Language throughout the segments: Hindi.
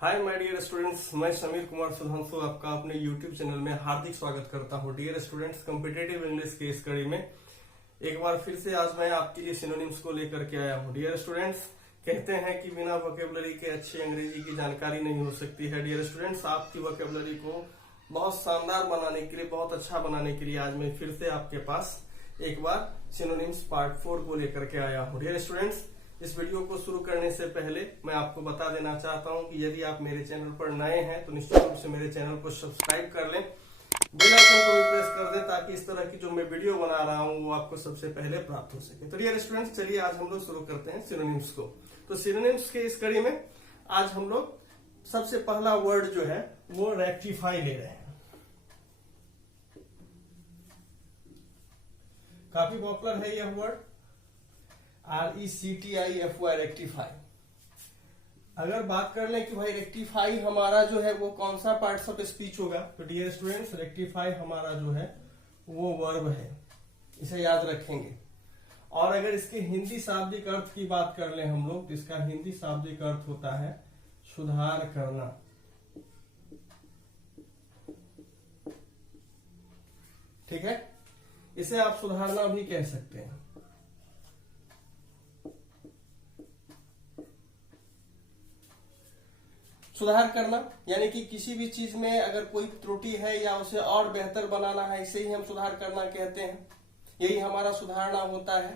हाय माय डियर स्टूडेंट्स, मैं समीर कुमार सुधांशु आपका अपने यूट्यूब चैनल में हार्दिक स्वागत करता हूं। डियर स्टूडेंट्स, कॉम्पिटिटिव इंग्लिश की इस कड़ी में एक बार फिर से आज मैं आपके लिए सिनोनिम्स को लेकर के आया हूं। डियर स्टूडेंट्स, कहते हैं कि बिना वोकेबलरी के अच्छी अंग्रेजी की जानकारी नहीं हो सकती है। डियर स्टूडेंट्स, आपकी वोकेबलरी को बहुत शानदार बनाने के लिए, बहुत अच्छा बनाने के लिए आज मैं फिर से आपके पास एक बार सिनोनिम्स पार्ट 4 को लेकर के आया हूं। डियर स्टूडेंट्स, इस वीडियो को शुरू करने से पहले मैं आपको बता देना चाहता हूं कि यदि आप मेरे चैनल पर नए हैं तो निश्चित रूप से मेरे चैनल को सब्सक्राइब कर लें, बेल आइकन को भी प्रेस कर दें ताकि इस तरह की जो मैं वीडियो बना रहा हूं वो आपको सबसे पहले प्राप्त हो सके। तो डियर स्टूडेंट्स, चलिए आज हम लोग शुरू करते हैं सिनोनिम्स को। तो सिनोनिम्स के इस कड़ी में आज हम लोग सबसे पहला वर्ड जो है वो रेक्टिफाई ले रहे हैं। काफी पॉपुलर है यह वर्ड, RECTIFY, रेक्टिफाई। अगर बात कर लें कि भाई रेक्टिफाई हमारा जो है वो कौन सा पार्ट्स ऑफ स्पीच होगा, तो डियर स्टूडेंट्स, रेक्टिफाई हमारा जो है वो वर्ब है, इसे याद रखेंगे। और अगर इसके हिंदी शाब्दिक अर्थ की बात कर लें हम लोग, तो इसका हिंदी शाब्दिक अर्थ होता है सुधार करना। ठीक है, इसे आप सुधारना भी कह सकते हैं। सुधार करना यानी कि किसी भी चीज में अगर कोई त्रुटि है या उसे और बेहतर बनाना है, इसे ही हम सुधार करना कहते हैं। यही हमारा सुधारना होता है।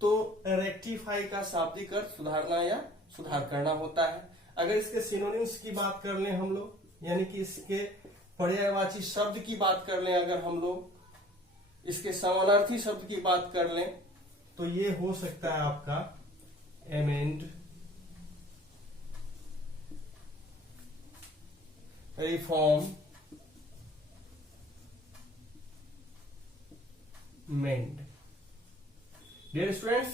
तो रेक्टिफाई का शाब्दिक अर्थ सुधारना या सुधार करना होता है। अगर इसके सिनोनिम्स की बात कर लें हम लोग, यानी कि इसके पर्यायवाची शब्द की बात कर लें, अगर हम लोग इसके समानार्थी शब्द की बात कर लें, तो ये हो सकता है आपका एमेंड, रिफॉर्म, मेंड। डियर स्टूडेंट्स,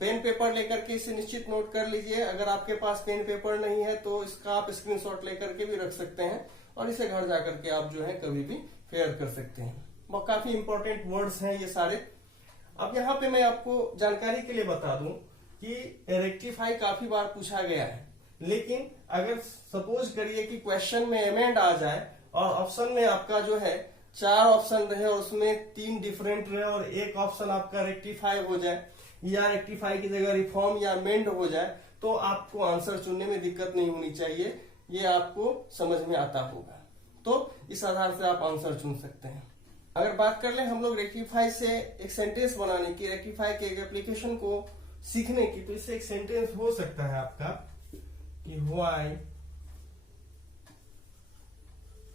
पेन पेपर लेकर के इसे निश्चित नोट कर लीजिए। अगर आपके पास पेन पेपर नहीं है तो इसका आप स्क्रीनशॉट लेकर के भी रख सकते हैं और इसे घर जाकर के आप जो है कभी भी फेयर कर सकते हैं। वो काफी इंपॉर्टेंट वर्ड्स हैं ये सारे। अब यहाँ पे मैं आपको जानकारी के लिए बता दूं कि रेक्टिफाई काफी बार पूछा गया है, लेकिन अगर सपोज करिए कि क्वेश्चन में एमेंड आ जाए और ऑप्शन में आपका जो है 4 ऑप्शन रहे और उसमें 3 डिफरेंट रहे और एक ऑप्शन आपका रेक्टिफाई हो जाए या रेक्टिफाई की जगह रिफॉर्म या मेंड हो जाए, तो आपको आंसर चुनने में दिक्कत नहीं होनी चाहिए। ये आपको समझ में आता होगा, तो इस आधार से आप आंसर चुन सकते हैं। अगर बात कर ले हम लोग रेक्टिफाई से एक सेंटेंस बनाने की, रेक्टिफाई के एक एप्लीकेशन को सीखने की, तो इससे एक सेंटेंस हो सकता है आपका कि why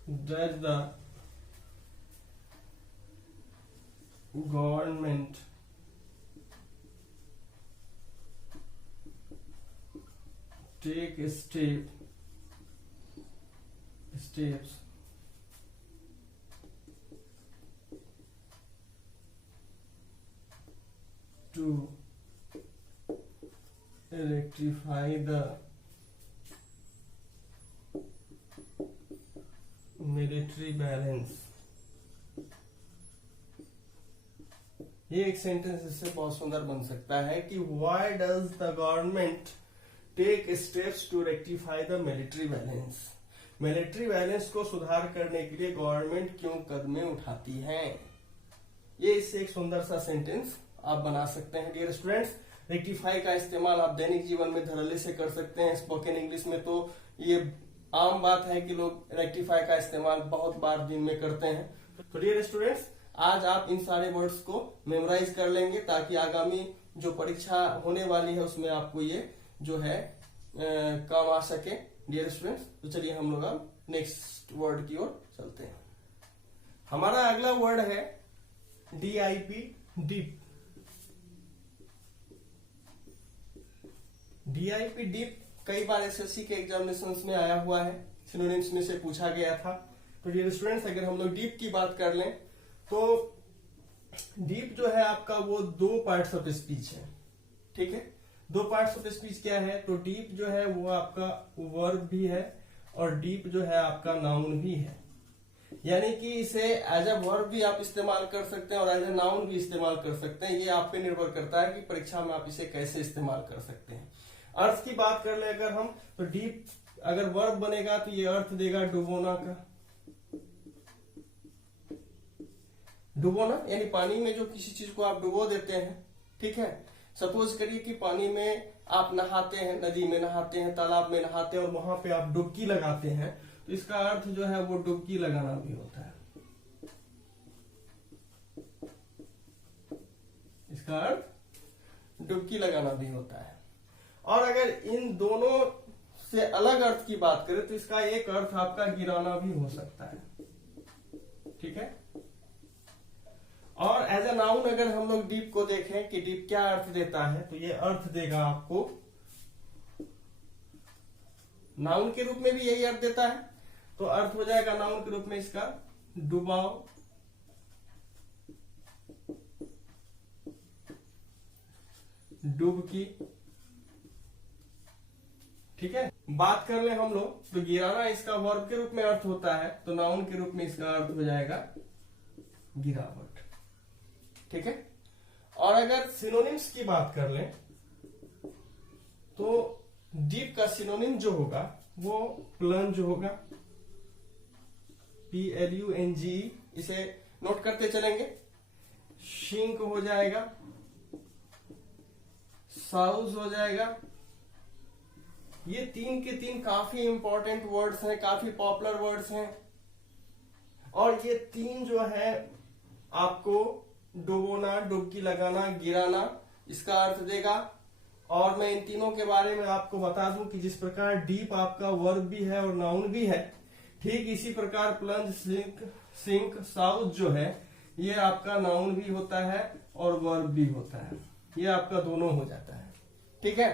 does the government take steps to rectify the military balance। ये एक सेंटेंस इससे बहुत सुंदर बन सकता है कि why does the government take steps to rectify the military balance। Military balance को सुधार करने के लिए गवर्नमेंट क्यों कदमें उठाती है। ये इससे एक सुंदर सा सेंटेंस आप बना सकते हैं। डियर स्टूडेंट्स, रेक्टिफाई का इस्तेमाल आप दैनिक जीवन में धड़ल्ले से कर सकते हैं। स्पोकन इंग्लिश में तो ये आम बात है कि लोग रेक्टिफाई का इस्तेमाल बहुत बार दिन में करते हैं। तो डियर स्टूडेंट्स, आज आप इन सारे वर्ड्स को मेमोराइज कर लेंगे ताकि आगामी जो परीक्षा होने वाली है उसमें आपको ये जो है काम आ सके। डियर स्टूडेंट्स, तो चलिए हम लोग अब नेक्स्ट वर्ड की ओर चलते हैं। हमारा अगला वर्ड है DIP, डीप। DIP, डीप कई बार SSC के एग्जामिनेशंस में आया हुआ है, सिनोनिम्स में से पूछा गया था। तो डियर स्टूडेंट्स, अगर हम लोग डीप की बात कर लें तो डीप जो है आपका वो 2 पार्ट्स ऑफ स्पीच है। ठीक है, 2 पार्ट्स ऑफ स्पीच क्या है, तो डीप जो है वो आपका वर्ब भी है और डीप जो है आपका नाउन भी है। यानी कि इसे एज अ वर्ब भी आप इस्तेमाल कर सकते हैं और एज अ नाउन भी इस्तेमाल कर सकते हैं। ये आप पे निर्भर करता है कि परीक्षा में आप इसे कैसे इस्तेमाल कर सकते हैं। अर्थ की बात कर ले अगर हम, तो डीप अगर वर्ब बनेगा तो ये अर्थ देगा डुबोना का। डुबोना यानी पानी में जो किसी चीज को आप डुबो देते हैं, ठीक है। सपोज करिए कि पानी में आप नहाते हैं, नदी में नहाते हैं, तालाब में नहाते हैं और वहां पे आप डुबकी लगाते हैं, तो इसका अर्थ जो है वो डुबकी लगाना भी होता है। इसका अर्थ डुबकी लगाना भी होता है। और अगर इन दोनों से अलग अर्थ की बात करें तो इसका एक अर्थ आपका गिराना भी हो सकता है, ठीक है। और एज ए नाउन अगर हम लोग डीप को देखें कि डीप क्या अर्थ देता है, तो ये अर्थ देगा आपको, नाउन के रूप में भी यही अर्थ देता है, तो अर्थ हो जाएगा नाउन के रूप में इसका डुबाओ, डुबकी, ठीक है। बात कर ले हम लोग तो गिराना इसका वर्ब के रूप में अर्थ होता है, तो नाउन के रूप में इसका अर्थ हो जाएगा गिरावट, ठीक है। और अगर सिनोनिम्स की बात कर लें तो डीप का सिनोनिम जो होगा वो प्लंज होगा, PLUNGE, इसे नोट करते चलेंगे। शिंक हो जाएगा, साउज हो जाएगा। ये तीन के तीन काफी इंपॉर्टेंट वर्ड्स हैं, काफी पॉपुलर वर्ड्स हैं, और ये तीन जो है आपको डुबोना, डुबकी लगाना, गिराना इसका अर्थ देगा। और मैं इन तीनों के बारे में आपको बता दूं कि जिस प्रकार डीप आपका वर्ब भी है और नाउन भी है, ठीक इसी प्रकार प्लंज, सिंक, साउथ जो है ये आपका नाउन भी होता है और वर्ब भी होता है, ये आपका दोनों हो जाता है, ठीक है।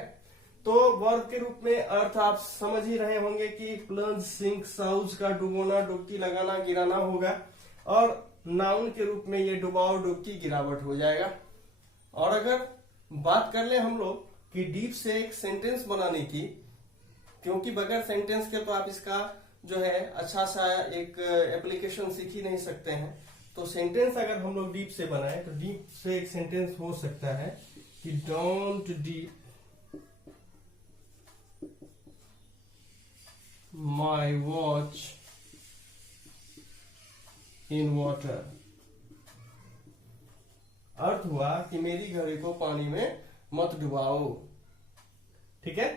तो वर्ब के रूप में अर्थ आप समझ ही रहे होंगे कि प्लंज, सिंक, साउथ का डुबोना, डुबकी लगाना, गिराना होगा, और नाउन के रूप में ये डुबाओ, डुबकी, गिरावट हो जाएगा। और अगर बात कर ले हम लोग कि डीप से एक सेंटेंस बनाने की, क्योंकि बगैर सेंटेंस के तो आप इसका जो है अच्छा सा एक एप्लीकेशन सीख ही नहीं सकते हैं, तो सेंटेंस अगर हम लोग डीप से बनाए तो डीप से एक सेंटेंस हो सकता है कि don't dip my watch in water. अर्थ हुआ कि मेरी घड़ी को पानी में मत डुबाओ, ठीक है।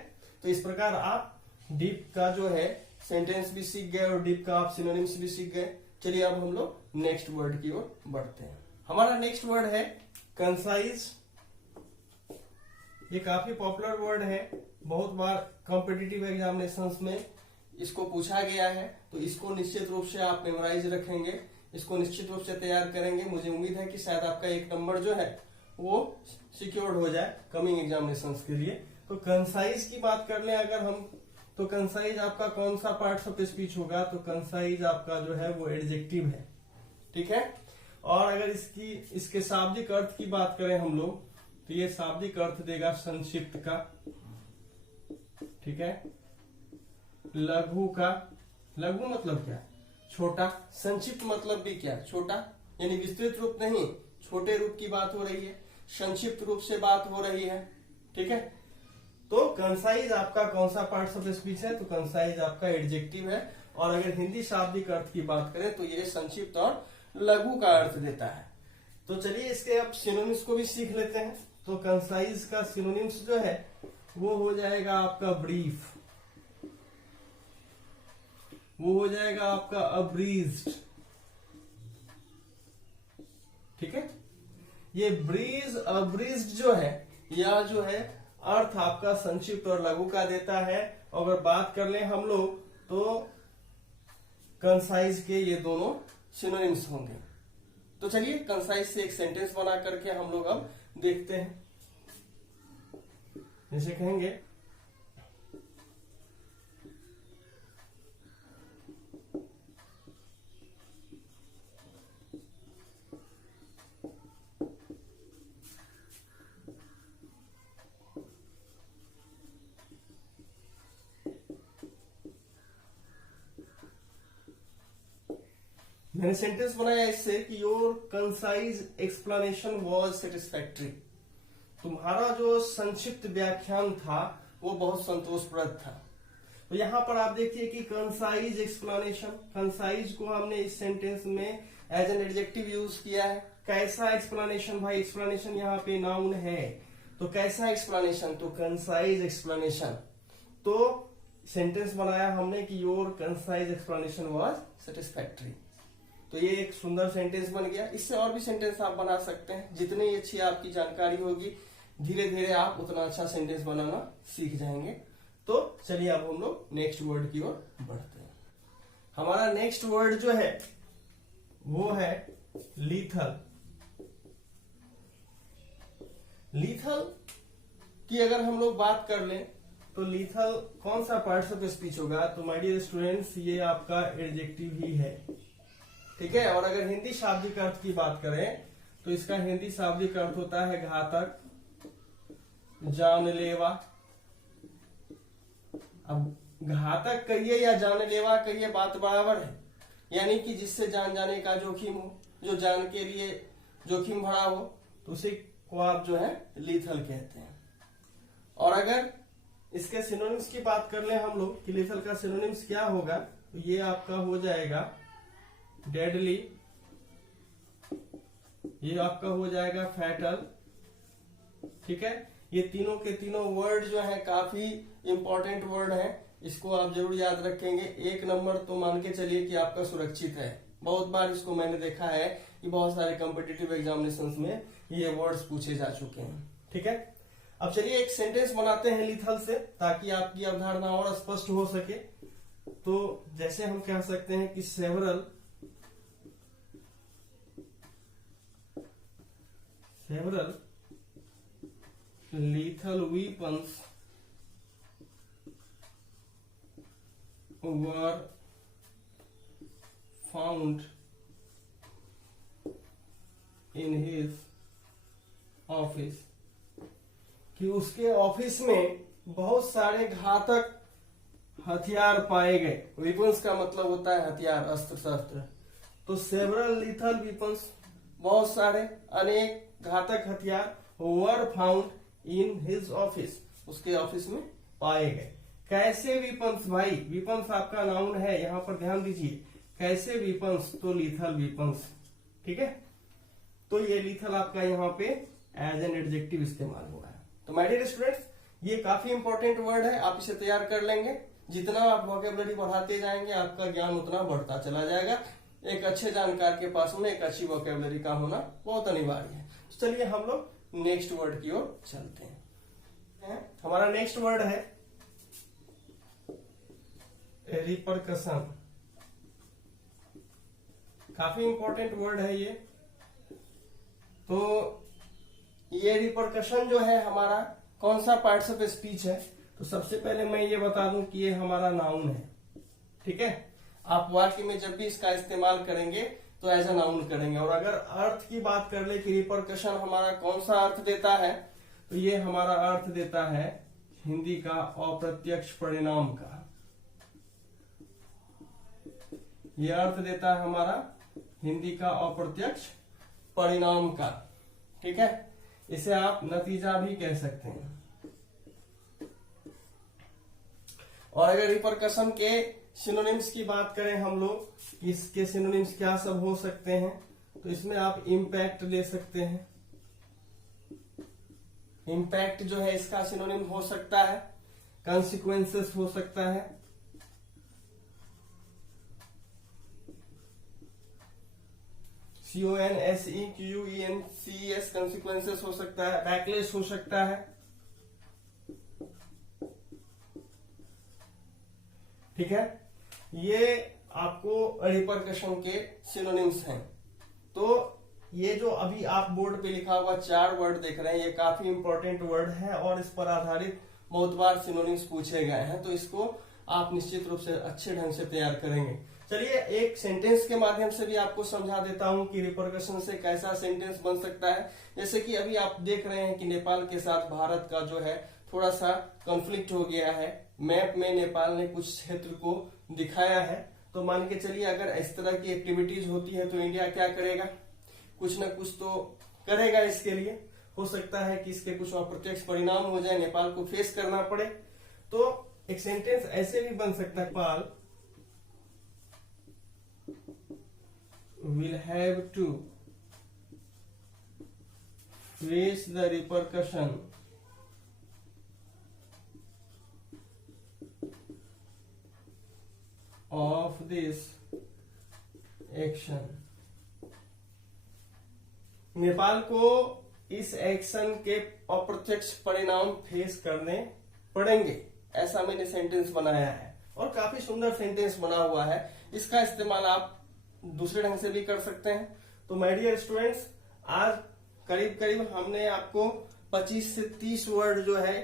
तो इस प्रकार आप डीप का जो है सेंटेंस भी सीख गए और डीप का आप सिनोनिम्स भी सीख गए। चलिए अब हम लोग नेक्स्ट वर्ड की ओर बढ़ते हैं। हमारा नेक्स्ट वर्ड है कंसाइज। ये काफी पॉपुलर वर्ड है, बहुत बार कॉम्पिटिटिव एग्जामिनेशंस में इसको पूछा गया है, तो इसको निश्चित रूप से आप मेमोराइज रखेंगे, इसको निश्चित रूप से तैयार करेंगे। मुझे उम्मीद है कि शायद आपका एक नंबर जो है वो सिक्योर्ड हो जाए कमिंग एग्जामिनेशंस के लिए। तो कंसाइज की बात कर लें अगर हम, तो कंसाइज आपका कौन सा पार्ट ऑफ स्पीच होगा, तो कंसाइज आपका जो है वो एडजेक्टिव है, ठीक है। और अगर इसके शाब्दिक अर्थ की बात करें हम लोग, तो ये शाब्दिक अर्थ देगा संक्षिप्त का, ठीक है। लघु का, लघु मतलब क्या, छोटा। संक्षिप्त मतलब भी क्या, छोटा, यानी विस्तृत रूप नहीं, छोटे रूप की बात हो रही है, संक्षिप्त रूप से बात हो रही है, ठीक है। तो कंसाइज आपका कौन सा पार्ट ऑफ स्पीच है, तो कंसाइज आपका एडजेक्टिव है। और अगर हिंदी शाब्दिक अर्थ की बात करें तो ये संक्षिप्त और लघु का अर्थ देता है। तो चलिए इसके अब सिनोनिम्स को भी सीख लेते हैं। तो कंसाइज का सिनोनिम्स जो है वो हो जाएगा आपका ब्रीफ, वो हो जाएगा आपका अब्रीज्ड, ठीक है। ये ब्रीज, अब्रीज्ड जो है, या जो है अर्थ आपका संक्षिप्त और लघु का देता है। अगर बात कर लें हम लोग तो कंसाइज के ये दोनों सिनोनिम्स होंगे। तो चलिए कंसाइज से एक सेंटेंस बना करके हम लोग अब देखते हैं। जैसे कहेंगे मैंने सेंटेंस बनाया इससे कि your concise explanation was satisfactory. तुम्हारा जो संक्षिप्त व्याख्यान था वो बहुत संतोषप्रद था। तो यहाँ पर आप देखिए कि कंसाइज एक्सप्लेनेशन, कंसाइज को हमने इस सेंटेंस में एज एन एडजेक्टिव यूज किया है। कैसा एक्सप्लेनेशन भाई, एक्सप्लेनेशन यहाँ पे नाउन है, तो कैसा एक्सप्लेनेशन, तो कंसाइज एक्सप्लेनेशन। तो सेंटेंस बनाया हमने कि your concise explanation was satisfactory. तो ये एक सुंदर सेंटेंस बन गया। इससे और भी सेंटेंस आप बना सकते हैं। जितनी अच्छी आपकी जानकारी होगी, धीरे धीरे आप उतना अच्छा सेंटेंस बनाना सीख जाएंगे। तो चलिए अब हम लोग नेक्स्ट वर्ड की ओर बढ़ते हैं। हमारा नेक्स्ट वर्ड जो है वो है लीथल। लीथल की अगर हम लोग बात कर लें तो लीथल कौन सा पार्ट्स ऑफ स्पीच होगा, तो माय डियर स्टूडेंट्स ये आपका एडजेक्टिव ही है, ठीक है। और अगर हिंदी शाब्दिक अर्थ की बात करें तो इसका हिंदी शाब्दिक अर्थ होता है घातक, जानलेवा। अब घातक कहिए या जानलेवा कहिए, बात बराबर है, यानी कि जिससे जान जाने का जोखिम हो, जो जान के लिए जोखिम भरा हो, तो उसे को आप जो है लीथल कहते हैं। और अगर इसके सिनोनिम्स की बात कर ले हम लोग कि लीथल का सिनोनिम्स क्या होगा, तो ये आपका हो जाएगा डेडली, ये आपका हो जाएगा फैटल, ठीक है। ये तीनों के तीनों वर्ड जो है काफी इंपॉर्टेंट वर्ड हैं, इसको आप जरूर याद रखेंगे। एक नंबर तो मान के चलिए कि आपका सुरक्षित है। बहुत बार इसको मैंने देखा है कि बहुत सारे कॉम्पिटिटिव एग्जामिनेशंस में ये वर्ड्स पूछे जा चुके हैं, ठीक है। अब चलिए एक सेंटेंस बनाते हैं लीथल से, ताकि आपकी अवधारणा और स्पष्ट हो सके। तो जैसे हम कह सकते हैं कि several lethal weapons were found in his office, कि उसके ऑफिस में बहुत सारे घातक हथियार पाए गए। वेपन्स का मतलब होता है हथियार, अस्त्र शस्त्र। तो सेवरल लीथल वेपन्स, बहुत सारे अनेक घातक हथियार, were found in his office, उसके ऑफिस में पाए गए। कैसे वेपन्स भाई, वेपन्स आपका नाउन है, यहां पर ध्यान दीजिए। कैसे वेपन्स, तो लीथल वेपन्स, ठीक है। तो ये लीथल आपका यहाँ पे एज एन एडजेक्टिव इस्तेमाल हुआ है। तो माय डियर स्टूडेंट्स, ये काफी इंपॉर्टेंट वर्ड है, आप इसे तैयार कर लेंगे। जितना आप वोकेबलरी बढ़ाते जाएंगे, आपका ज्ञान उतना बढ़ता चला जाएगा। एक अच्छे जानकार के पास में एक अच्छी वोकेबलरी का होना बहुत अनिवार्य है। तो चलिए हम लोग नेक्स्ट वर्ड की ओर चलते हैं। हमारा नेक्स्ट वर्ड है रिपरकशन। काफी इंपॉर्टेंट वर्ड है ये। तो ये रिपरकशन जो है हमारा कौन सा पार्ट्स ऑफ स्पीच है, तो सबसे पहले मैं ये बता दूं कि ये हमारा नाउन है, ठीक है। आप वाक्य में जब भी इसका इस्तेमाल करेंगे तो एज अ नाउन करेंगे। और अगर अर्थ की बात कर ले कि रिपरकशन हमारा कौन सा अर्थ देता है, तो ये हमारा अर्थ देता है हिंदी का अप्रत्यक्ष परिणाम का। ये अर्थ देता है हमारा हिंदी का अप्रत्यक्ष परिणाम का, ठीक है। इसे आप नतीजा भी कह सकते हैं। और अगर रिपरकशन के सिनोनिम्स की बात करें हम लोग, इसके सिनोनिम्स क्या सब हो सकते हैं, तो इसमें आप इम्पैक्ट ले सकते हैं। इम्पैक्ट जो है इसका सिनोनिम हो सकता है कॉन्सिक्वेंसेस हो सकता है, CONSEQUENCES कॉन्सिक्वेंसेस हो सकता है, बैकलेस हो सकता है, ठीक है। ये आपको रिपरकशन के सिनोनिम्स हैं। तो ये जो अभी आप बोर्ड पे लिखा हुआ 4 वर्ड देख रहे हैं, ये काफी इंपॉर्टेंट वर्ड है और इस पर आधारित बहुत बार सिनोनिम्स पूछे गए हैं। तो इसको आप निश्चित रूप से अच्छे ढंग से तैयार करेंगे। चलिए एक सेंटेंस के माध्यम से भी आपको समझा देता हूं कि रिपरकशन से कैसा सेंटेंस बन सकता है। जैसे कि अभी आप देख रहे हैं कि नेपाल के साथ भारत का जो है थोड़ा सा कॉन्फ्लिक्ट हो गया है। मैप में नेपाल ने कुछ क्षेत्र को दिखाया है। तो मान के चलिए अगर इस तरह की एक्टिविटीज होती है तो इंडिया क्या करेगा, कुछ न कुछ तो करेगा। इसके लिए हो सकता है कि इसके कुछ अप्रत्यक्ष परिणाम हो जाए, नेपाल को फेस करना पड़े। तो एक सेंटेंस ऐसे भी बन सकता है, पाल will have to face the repercussion of this action. Nepal को इस एक्शन के अप्रत्यक्ष परिणाम फेस करने पड़ेंगे, ऐसा मैंने सेंटेंस बनाया है और काफी सुंदर सेंटेंस बना हुआ है। इसका इस्तेमाल आप दूसरे ढंग से भी कर सकते हैं। तो माय डियर स्टूडेंट्स, आज करीब करीब हमने आपको 25 से 30 वर्ड जो है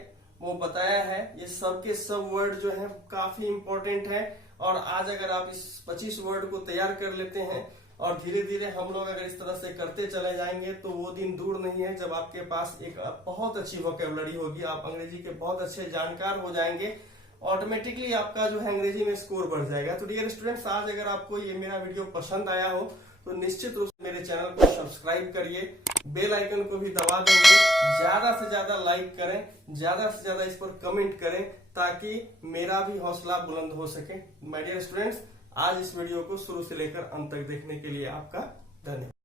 वो बताया है। ये सब के सब वर्ड जो है काफी इंपॉर्टेंट है और आज अगर आप इस 25 वर्ड को तैयार कर लेते हैं और धीरे धीरे हम लोग अगर इस तरह से करते चले जाएंगे तो वो दिन दूर नहीं है जब आपके पास एक बहुत अच्छी वोकेबलरी होगी, आप अंग्रेजी के बहुत अच्छे जानकार हो जाएंगे, ऑटोमेटिकली आपका जो है अंग्रेजी में स्कोर बढ़ जाएगा। तो डियर स्टूडेंट्स, आज अगर आपको ये मेरा वीडियो पसंद आया हो तो निश्चित रूप से मेरे चैनल को सब्सक्राइब करिए, बेल आइकन को भी दबा देंगे, ज्यादा से ज्यादा लाइक करें, ज्यादा से ज्यादा इस पर कमेंट करें ताकि मेरा भी हौसला बुलंद हो सके। माय डियर स्टूडेंट्स, आज इस वीडियो को शुरू से लेकर अंत तक देखने के लिए आपका धन्यवाद।